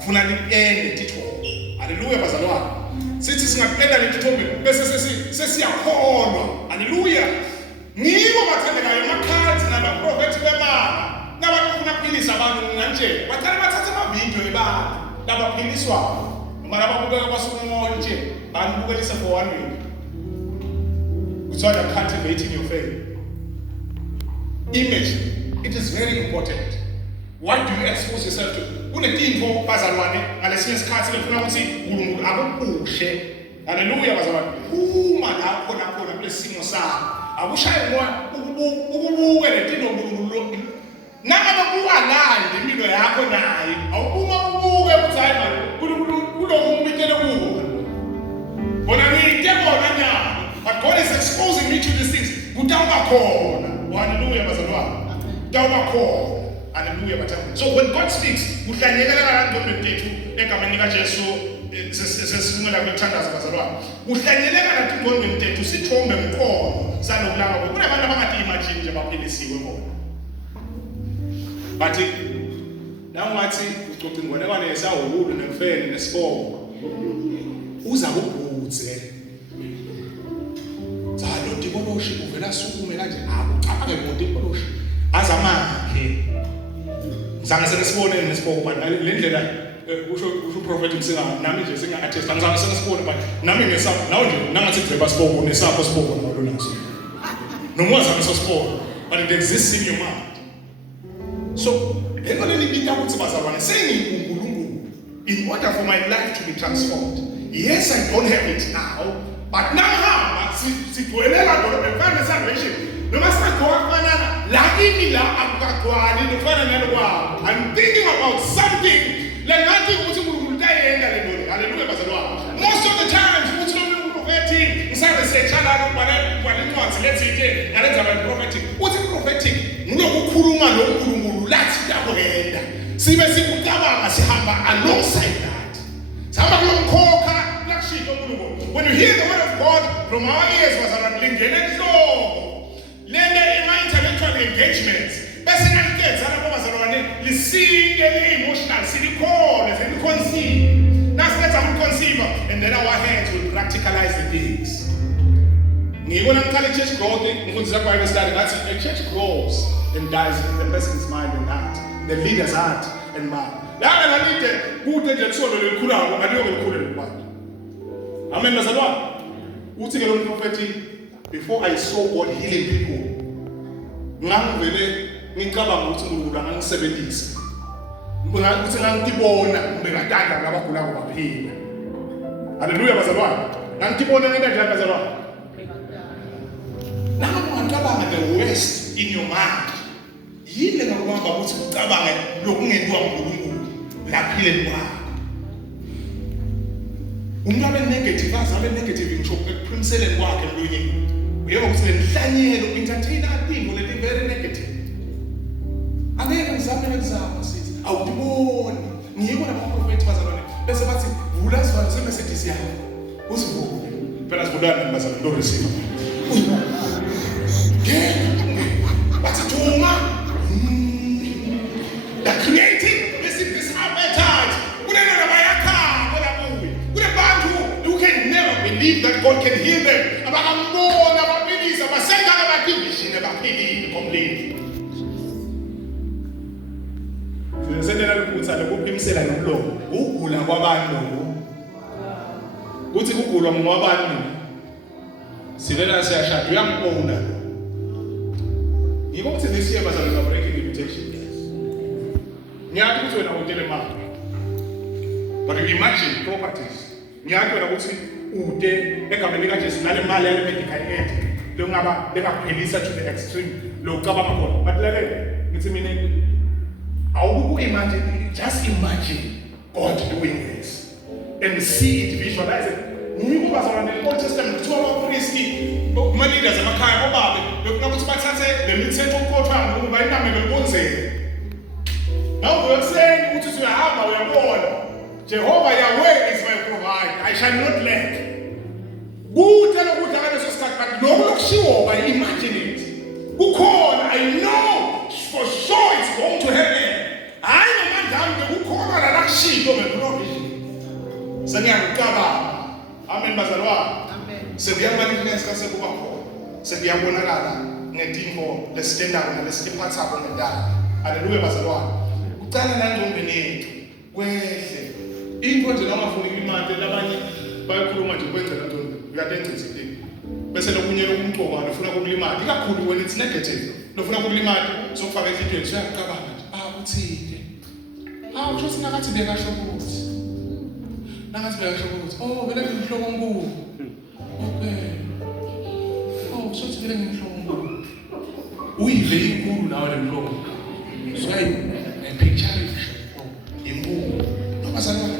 Funa liende dithombe. Hallelujah bazalwane. Sithi singaqeda lethombe bese sesiyakholwa. Hallelujah. Nibo bathandekayo amakhathi nabaprofethi bemama nabantu ufuna kuphilisa abantu nganje bathanda bathatha amavidiyo ebantu labaphiliswayo noma lababukeka kwasukumoya nje banibukela for 1 week. It's all about cultivating your faith. Image, it is very important. What do you expose yourself to? Kunetinto bazalwane ngalesinye isikhathi lefuna ukuthi uNkulunkulu akukushe. Hallelujah bazalwane. Uma lapho nakhona kulesimo sakho akushaye moya ukubuke letino uNkulunkulu nangabe kuwalanda impilo yakho naye awuphuma ubuke ukuthi hayi manje uNkulunkulu kulokumbitele kuwo bona ngite bona nyama but God is exposing me to these things kutawuba khona. Hallelujah bazalwane. Kutawuba khona. Hallelujah bazalwane. So when God speaks kuhlanyekela kanjalo lethu egameni likaJesu sesifuna ukuthandaza bazalwane. Kuhlanyeleka nathi ngqondweni lethu sithombe mqondo salokulanga kunabantu abangathi imagine nje baphilisiwe bona. But now ngathi ucoca ingwelekwane yesawulu nemfene nesibongo uza kubhutse zalo ndiboloshi uvela sukume kanje akucabange ngoba ndiboloshi azamakhe zange senesibone nesibongo manje le ndlela usho prophet Msingana nami nje singa attest angizange sengisibone manje nami ngesapho nawe nje nangathi Gceba sibongo nesapho sibongo ngalo naso noma wazame sosibongo but it exists in your mind. So lento lenibita ukuthi bazalwane sengiNkulunkulu in order for my life to be transformed. Yes, I don't have it now, but now sidwelela dolobheni fana salvation noma sakhoa kufanana lakini la akukagcwali nofana nalokwabo. I'm thinking about something lengathi ukuthi uNkulunkulu uyayenza le nto. Hallelujah bazalwane. Most of the times uthi lo prophetic ngisaresearcha la kubhala incwadi lethike ngalenza by prophetic. Uthi prophetic ngulokukhuluma lo uNkulunkulu lathi uyakwenza. Sibe sikucabanga sihamba alongside that. Sihamba kulomkhokha lakushilo uNkulunkulu. When you hear the word of God from our ears bazalwane lingene enhloko. Lena intellectual engagements. Bese nalikhetha lapho bazalwane lisinke le-emotional silikhona seliconceive. Nasiletha ukuconceive and then our hands will practicalize the things. Ngibona ngiqala i-church growth ngifundisa kwa Bible study ngathi a church grows and dies in the person's mind and heart, the leader's heart and mind. La ngalite kude nje kusolo lelikhulayo ngaliyo ngelikhulu lelibandla. Amen bazalwane. Uthi ke lo prophet before I saw God healing people ngangivele ngicabanga ukuthi uNkulunkulu angangisebenzisa. Ukuthi ngangibona ngibekatanda labagula baphila. Hallelujah bazalwane. Ngangibona ngento nje bazalwane. Now ngicabanga the worst in your mind. Yini ngakuhamba ukuthi ucabange lokungeniwa uNkulunkulu laphile kwakho. Umuntu negative azabe negative ngisho ekuphimiseleni kwakhe emlonyeni. Uyeba ukuthi lenhlanyelo entertain thing le very negative. Angeke ngizame ngizama sithi awuboni. Ngiyibona ama-prophet bazalwane bese bathi vula sivalo se-Mercedes yakho. Usivule. Phela sivulana bazalwane lo receive. Bathi thuma. The creating this appetite. Kunena bayakha bona kuwe. Kunabantu who can never believe that God can heal them. Abakambona abapilisa basenga abakivision abaphilile completely. Sendela lokutha lokuphimisela nomlomo. Ugula kwabantu lokho. Kuthi kugulwa ngwabantu. Silela siyashada uyangibona. Ngiko ukuthi this year bazalwa breaking limitation. Ngiyathi ukuthi wena utele mali. But imagine properties. Ngiyathi wena ukuthi ude egameni likaJesu nale mali yale medical aid longaba lekaphelisa to the extreme lokucabanga khona. But lalela ngithi mina awuku imagine, just imagine God doing this and see it, visualize it. Ngiko bazalwane Old Testament kuthiwa abapriesti kuma leaders emakhaya obabe bekuna ukuthi bathathe le mithetho okhothwana ukuba inameke libonzeke. Now we're saying ukuthi uyahamba uyabona Jehovah Yahweh is my provider, I shall not lack. Kude lokuthi ngaleso sikhathi but lokho lokushiwo by imagine it. Kukhona I know for sure it's going to happen. Hayi nomandla kukhona la lakushilo ngeprovision. Sengiyacabanga. Amen bazalwane. Amen. Sekuyamanifest kasekuba khona. Sekuyabonakala ngedingo lesitendako lesiphathako ngedala. Hallelujah bazalwane. Ucala nanjombeni yethu kwehle. Into nje ongafuni imali labanye bayakhuluma nje kwenza lento uyatengcisa into. Bese lokunye lokumxoka ufuna ukulimala. Ikakhulu when it's negative. Lofuna ukulimala sokufaka into ethu uyacabanga nje. Uthike. Usho singathi bekasho ukuthi. Nangathi bekasho ukuthi vele ngimhloko onkulu. Okay. Sothi vele ngimhloko onkulu. Uyile inkulu nawe lemhloko. So picture inkulu. Nobazalwane.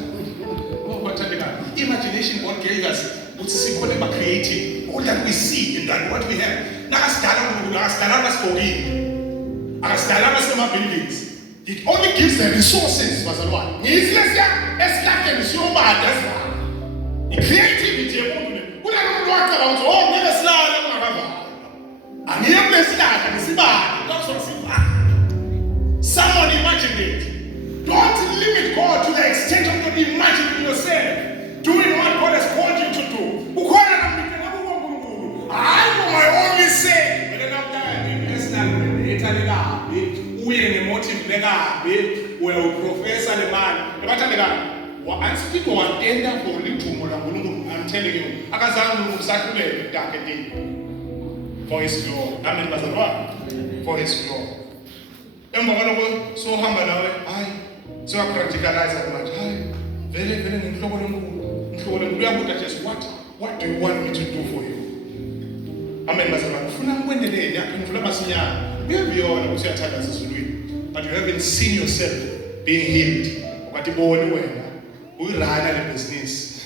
Imagination God gave us, which is called about creating all that we see and that what we have. Buildings. It only gives the resources. The creativity. Someone imagine it. Don't limit God to the extent of not imagining yourself doing what God has called you to do. I for my only sake, but then I'm dying. We in a motive, uyaprofesa le mali ebathandekayo ansithi watenda for lithumo laNkulunkulu. I'm telling you akazange ukusahlulele dakhe dini for his glory. Amen bazalwane, for his glory. Emva kwalokho sohamba nawe hayi so practicalize manje hayi vele ngihloko lenkulu uyabuza Jesu what do you want me to do for you? Amen bazalwane, ufuna ngikwendeleni yaphendula masinyana uyabiyona ukuthi uyathanda sesizulwini but you haven't seen yourself being healed ukwathi boni wena uyirana le business.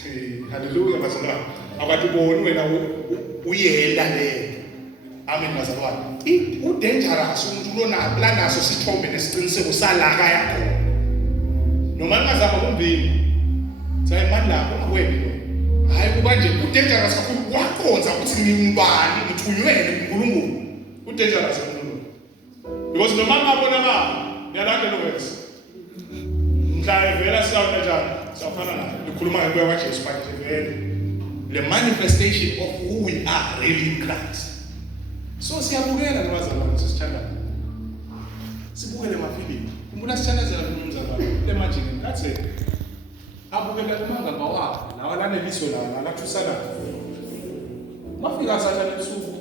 Hallelujah bazalwane, akwathi boni wena uyenda le. Amen bazalwane, udangerous umuntu lanaso sithombe nesiciniseko salaka yakho noma ngazama kumbini sayi manje lapho akwena hayi kuba nje udangerous kakhulu wakhonza ukuthi ngingubani ngithunyweni uNkulunkulu udangerous umuntu because noma ngabonakala yalandela uwesi mhla evela sawona njalo safana naye likhuluma ngokuya kwaJesu manje vele the manifestation of who we are really in Christ. So siyabukela nabazalwane sisithandana sibukele amafilimu umuntu asithandazela umzalwane le magic that's it abukela kumanga bawakhe lawa laneliso la lathusana mafika sathana ebusuku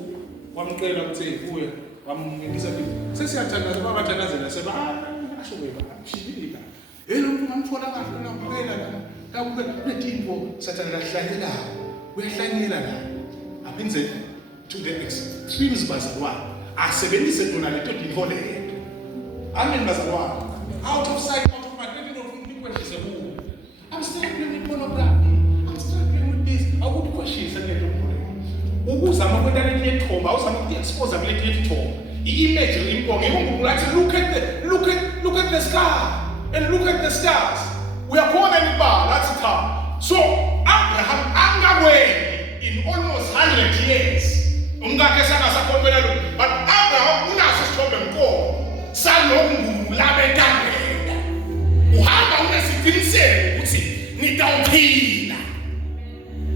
wamcela ukuthi uye wamngisa ukuthi sesiyathandaza babathandazela seba asho wena shibika lo muntu ngamthola kahle ngabukela la abukela letimbo sathana lahlanyela uyahlanyela la aphinze to the extremes bazalwane asebenzise tona lento divole yethu. Amen bazalwane, out of sight out of mind let not nikweshise kuwe. I'm struggling with pornography, I'm struggling with this. Awukukweshisa ngento kuwe ukuzama kwenta lento yethomba uzama ukuexpose kulento yethomba i-image impong ngikunkulu athi look at the sky and look at the stars. Uyakhona imibala athi cha. So Abraham angakweni in almost 100 years umkakhe sangasakhonwela lo but Abraham unaso isithombe mkomo salokhu labetangela uhamba unesiqiniseko ukuthi nitawuphila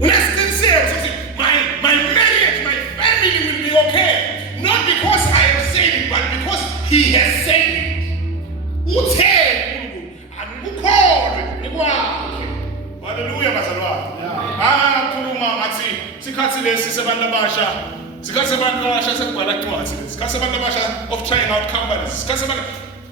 unesiqiniseko ukuthi my marriage my family will be okay not because I have said it but because he has said it. Uthe angikukholwe nikwakhe. Hallelujah bazalwane. Khuluma ngathi sikhathi lesi sebantu abasha sikhathi sebantu abasha sekubhala incwadi sikhathi sebantu abasha of trying out companies sikhathi sebantu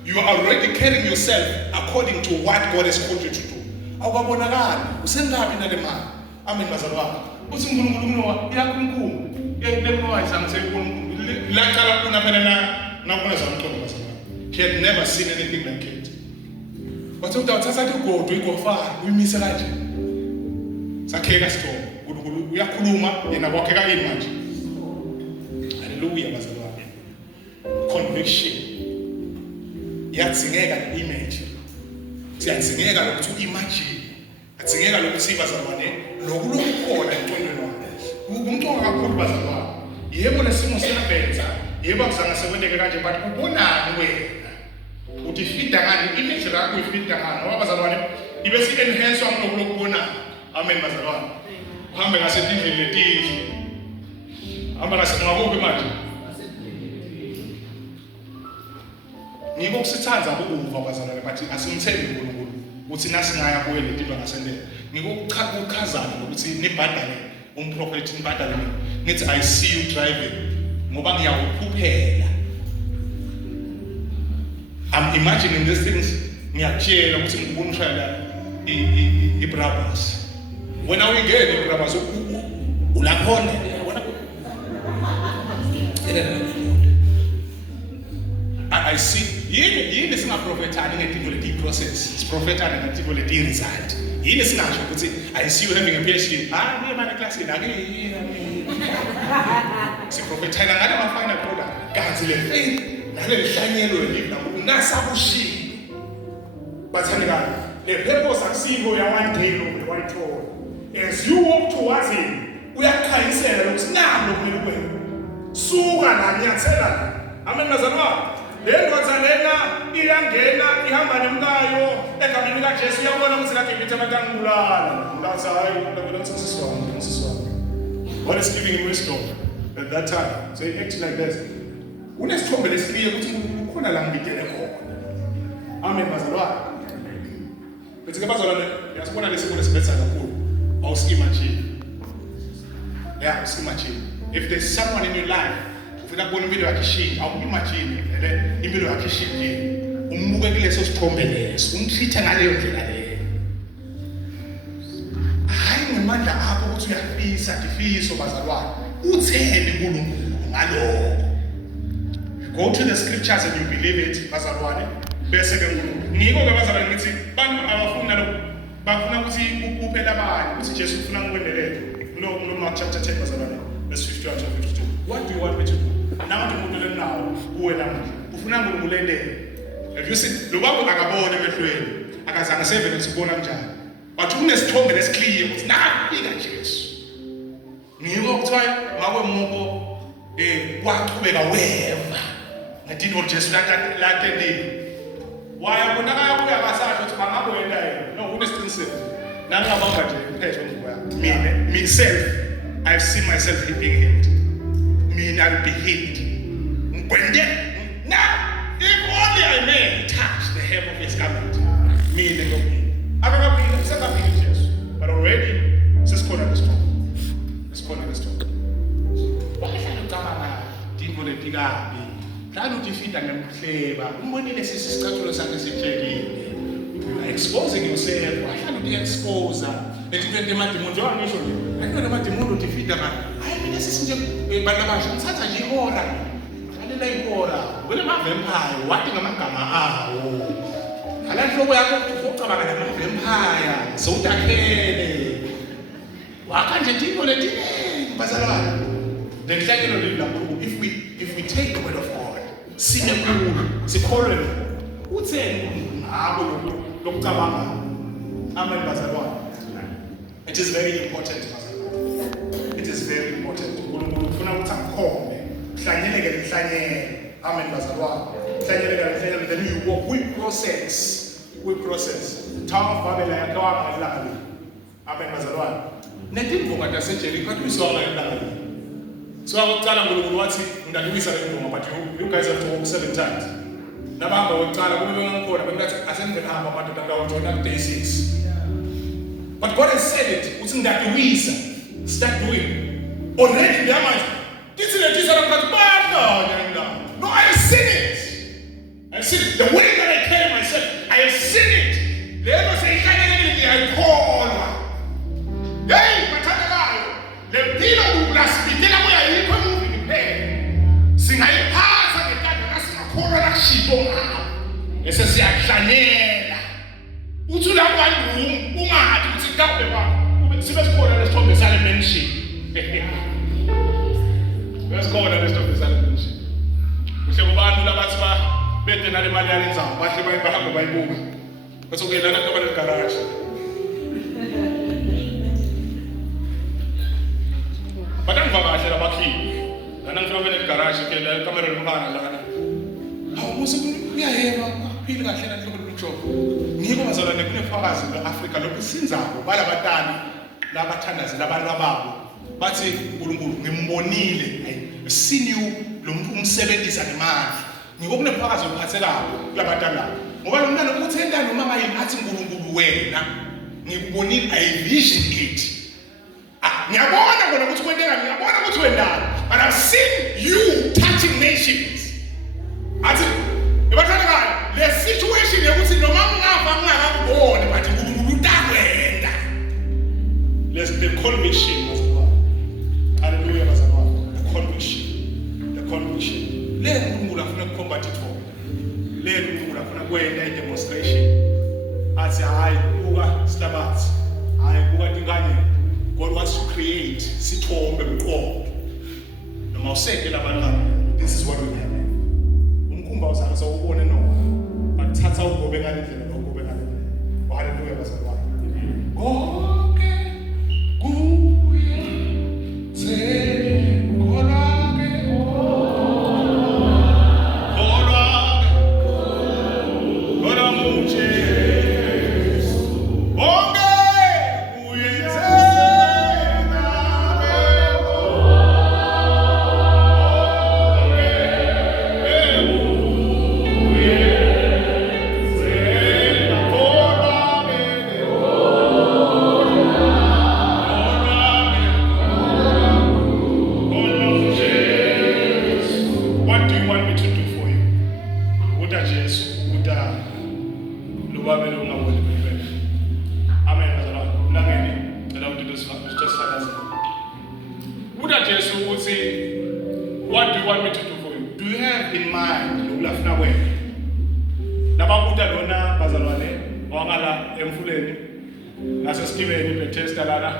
you are already carrying yourself according to what God has called you to do. Awubonakala usengabi nale mali. Amen bazalwane. Uthi uNkulunkulu iyakhulunkulu lemnowa isangise uNkulunkulu laqala kuna phela na kuna zamqondo bazalwane. He had never seen anything like it. Bathe uthatha igodo igofana uyimise kanje sakheka sithombe uNkulunkulu uyakhuluma yena kwakheka yini manje. Hallelujah bazalwane. Conviction yadzingeka image siyadzingeka ukuthi uimagine adzingeka lokuthi bazalwane lokulokukhona encondweni wakho umuntu kakhulu bazalwane yebo lesimo siyabenza yebo akuzange sekwendeke kanje but ubonani wena uthi fida ngani image yakho ifida ngani ngoba bazalwane ibe si enhance ngokulokubona. Amen bazalwane. Uhambe ngasetindlini letihle hamba ngakuphi manje ngiko kusithanza ukuva bazalwane bathi asimthembi uNkulunkulu uthi nasingaya kuye letinto ngasendela ngiko ukuchazana ukuthi nibhadale umprofeti nibhadale ngithi I see you driving ngoba ngiyawuphuphela. I'm imagining these things ngiyakutshela ukuthi ngibona ushayela iBrabus wena uyingene iBrabus ulakhona wena I see yini singaprofethani ngetinto leti process siprofethana ngetinto leti result yini singasho ukuthi I see you having a PhD hayi manje class ake siprofethana ngale ma final product kanti le faith nale lihlanyelo leliva unasabushilo bathandekayo le purpose akusiko ya one day lo wayithola as you walk towards him uyakhanyisela ukuthi nalo kumele kwena suka la nyathela. Amen bazalwane. Le ndoda lena iyangena ihamba nemkayo egameni kaJesu uyabona ukuthi lakhe ngithe batangibulala ngathi hayi ngibona ukuthi sisizwana. God is giving him wisdom at that time. So he acts like this. Unesithombe lesibili ukuthi ukhona la ngidele khona. Amen bazalwane. Bese ke bazalwane yasibona lesimo lesibetha kakhulu. Awusikimagine. Yeah, usikimagine. If there's someone in your life ufuna kubona impilo yakhe ishintsha, awuimagine impilo yakhe ishintshe. Umbuke kuleso sithombe leso, umtreat ngaleyo ndlela leyo. Hayi ngemandla akho ukuthi uyafisa difiso bazalwane. Utheni uNkulunkulu ngalokho. Go to the scriptures and you believe it, bazalwane. Bese ke ngiko ke bazalwane ngithi bantu abafuna nalo bafuna ukuthi kuphela abanye ukuthi Jesu ufuna ngikwendelele. No Mark chapter 10 bazalwane verse 51 to 52. What do you want me to do? Nawe umuntu nawo kuwe namuhla. Ufuna ngikwendelele. If you see lo baba akabona emehlweni akazange sevele sibona kanjani. But unesithombe lesiclear ukuthi nakufika Jesu. Ngiko kuthiwa ngawe moko waqhubeka weva. Ngidinga uJesu latheni. Waya bona akayabuya ngasasho ukuthi bangakwenda yena. No, unesiqiniseko. Nangingabamba nje imphetho ngikho mina myself I've seen myself being healed. Mina I'll be healed. Ngikwende now if only I may touch the hem of his garment. Mina ngokini. Akakaphila usekaphila Jesu. But already sesikhona lesithobo. Sesikhona lesithobo. Wahlala ucabanga dingo letikabi. Hlala utifida ngemhleba. Umbonile sisicathulo sakhe sitshekile. Exposing yourself, wahlala uti-expose. Entweni emadimoni njengoba ngisho nje. Entweni emadimoni utifida ka. Hayi mina sisinje bantu abasha ngithatha nje ihora. Ngalela ihora. Wena ama-vampire wathi ngamagama awo. Ngala nhloko yakho ucabanga nama-vampire. Sewutakhele. Wakha nje dingo letiningi bazalwane. Lenhlekelo leli lapho if we take the word of God, sinenkulu, sikholwe utheni ngabo lokucabanga. Amen bazalwane. It is very important bazalwane. It is very important. uNkulunkulu ufuna ukuthi akukhombe, kuhlanyeleke lihlanyele. Amen bazalwane. Kuhlanyeleke lihlanyele, then you walk with process. Tower of Babel yakawanga ilanga leli. Amen bazalwane. Netimvunga taseJerikho atwiswa ngelanga leli. So akucala uNkulunkulu wathi ngidalukisa le ndonga, but you guys have to walk 7 times. Nabamba wokucala kube bengikhona bengathi asengivela hamba amadoda ngawujona day 6. But God has said it, uthi ngidalukisa, start doing. Already yamanje. This is the Jesus of God. No, I have seen it. I have seen it. The way that I carry myself, I have seen it. Lelo seyihlangene ngiyakholwa. Hey, mathakayo. Le mpilo ulasipitela kuyayikho emuvi kuphela. Singayiphatha ngekade kasingakholwa la shito ngapha. Bese siyahlanyela. Uthi la kwandumu ungathi ukuthi kabe ba sibe sikhona lesithombe sale mention. Besikhona lesithombe sale mention. Kuhle kubantu labathi ba bede nale mali yalenzayo bahle bayihambe bayibuka. Bese kuyelana ntoba le garage. Badangivakashe labakhiphi. Lana ngifika kule garage ke la camera lombana lana. Hawu musu uyahema phili kahle la nhlobo lokujoba. Ngiko bazalwane kunefakazi leAfrica lokhu sinzako balabatali labathandazi labantu ababo. Bathi uNkulunkulu ngimbonile. I've seen you lo muntu umsebenzisa ngemali. Ngiko kunefakazi ophathekayo kulabatali labo. Ngoba lo mntana uthenda noma ngayini athi uNkulunkulu wena ngikubonile I vision it. Ngiyabona kona ukuthi kwenteka, ngiyabona ukuthi wendani, but I've seen you touching nations. Athi ebathanda le situation yokuthi noma ungafa ungakuboni but uNkulunkulu utakwenda. The conviction bazalwane. Hallelujah bazalwane. The conviction. Le uNkulunkulu afuna ukucombat ithona. Le uNkulunkulu afuna kwenda demonstration. Athi hayi buka silabathi. Hayi buka dingane. God wants to create sithombe mqondo. Noma usekela abantu, this is what we have. Umkhumba uzama sawubone no. Bathatha ugobe kalendlela nogobe kalendlela. Hallelujah bazalwane. Konke kuye ubabele ungaboni kuphela. Amen bazalwane. Mlangeni ngicela ukuthi sifakaze. Buda Jesu uthi, what do you want me to do for you? Do you have in mind lokulafuna kwena? Nababuda lona bazalwane wangala emfuleni naseStiveni Bethesda lana.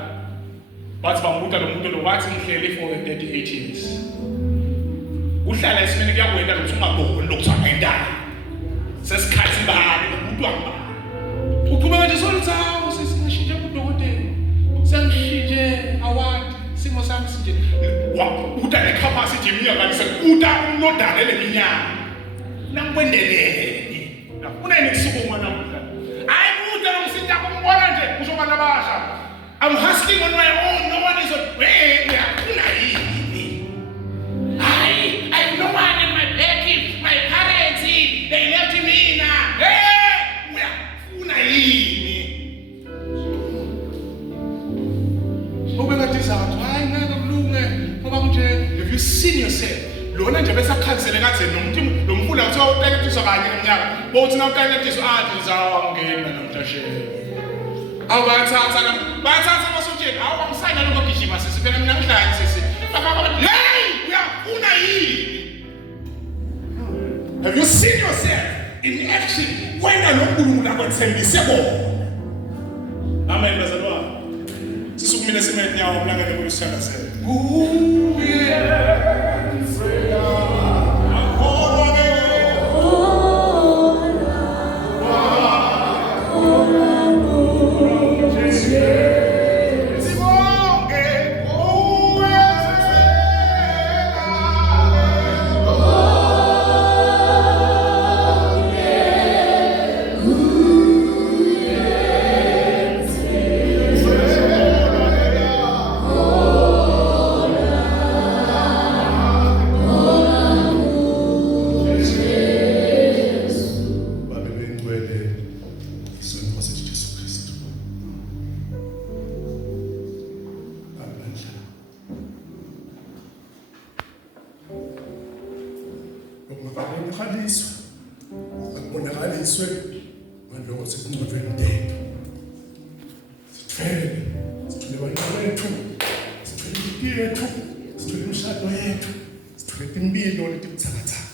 Bathi bambuda lo muntu lo wathi ngihleli for 38 years. Uhlala esimeni kuyakwenda ukuthi ungaboni lokuthiwa endala. Sesikhathi bani umuntu wangibani. Uqhubeka nje soluthawu sisishintshe kudokotela. Sengishije awadi simo sami sinje. Uta ne capacity iminyaka sekuta unodala leminyaka. Nakwendeleni. Unene kusukuma namuhla. Hayi buda ngisiza kumbona nje kuzoba nabasha. I'm hustling on my own. No one is on. Hey, I have no one in my backing. My parents, they left me now. Hey, we are unayini. Ubekatizathu hayi ngeke kulunge ngoba nje if you see yourself lona nje bese akhansele kaze nomuntu lo mfula uthiwa utekethiswa kanye ngeminyaka bothi na utekethiswa athi ngizawangena namhlanje. Bayathatha amasojeni awamsayina lokho gijima sisiphela mina ngidlala sisi. Hey, we are unayini. Have you seen yourself in action when uNkulunkulu akwethembise bona? Amen bazalwane. Sisukumile simele nyawo mlangane kulisana sele. Akubonakaliswe ngalokho sekuncwebeni ndethu. Sithwele abantwana bethu, sithwele impilo yethu, sithwele imishado yethu, sithwele impilo leti buthakathaka.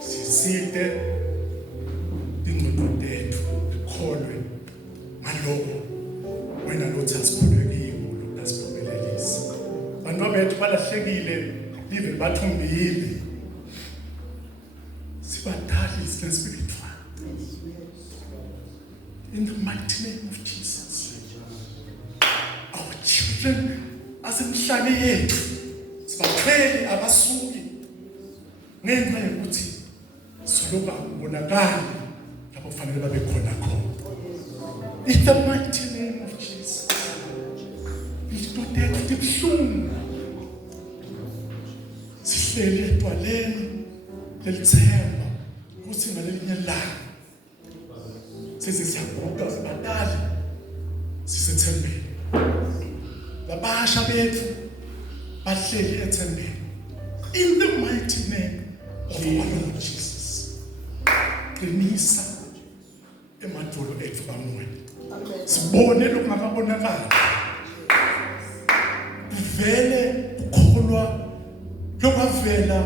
Siside ingqondo yethu ikholwe ngalokho wena lothi asikholwe kiwo lokho asiphumelelisa. Abantu bethu balahlekile live bathumbile. Sibadalise spiritual. In the mighty name of Jesus. Our children asemhlane yethu sibakhele abasuki ngenxa yokuthi soloba bonakala lapho kufanele babe khona khona. In the mighty name of Jesus. Isitothe tibhlungu. Sihlele etwaleni lelithemba ukuthi ngalelinye ilanga sesiyaguqa sibadala sisethembeni. Labasha bethu bahleli ethembeni. In the mighty name of our Lord Jesus. Qinisa emadolo ethu bamoya. Sibone lokungakabonakala. Kuvele ukholwa lokavela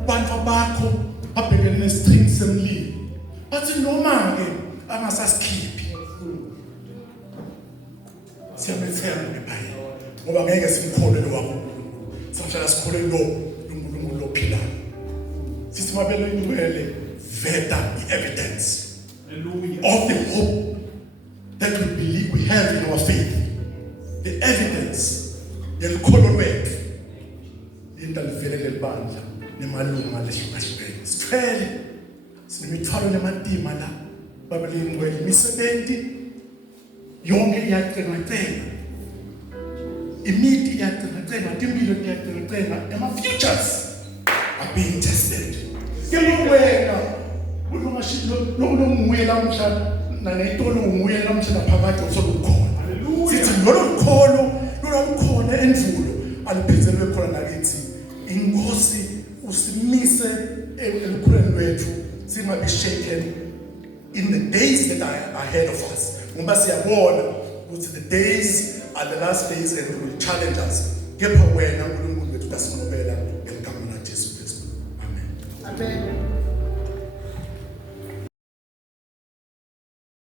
abantu bakho abhekene nesithingi semlilo. Bathi noma ke angasasikhipi. Siyabethemba ngeBhayibheli. Ngoba ngeke simkhole lo wakho. Samhlala sikhole lo uNkulunkulu ophilayo. Sithi mabele ingcwele veta evidence. Hallelujah. Of the hope that we believe we have in our faith. The evidence yelikholo lwethu indalivele lebandla nemalunga lehlukene. Sithwele sinemithwalo nematima la babele ingcwele imisebenzi yonke iyacengacenga. Imithi iyacengacenga, impilo iyacengacenga, and our futures are being tested. Kelowena ulungashilo lokunguye lamhla nanetolo unguye lamhla phakathi osokukhona. Sithi lolukholo lolukhona endvulo aliphezelwe khona nakithi. Inkosi usimise elikhuleni lwethu singabi shaken in the days that are ahead of us. Ngoba siyabona ukuthi the days are the last days and they will challenge us. Kepha wena uNkulunkulu wethu uyasinqobela ngeligama likaJesu Kristu. Amen. Amen.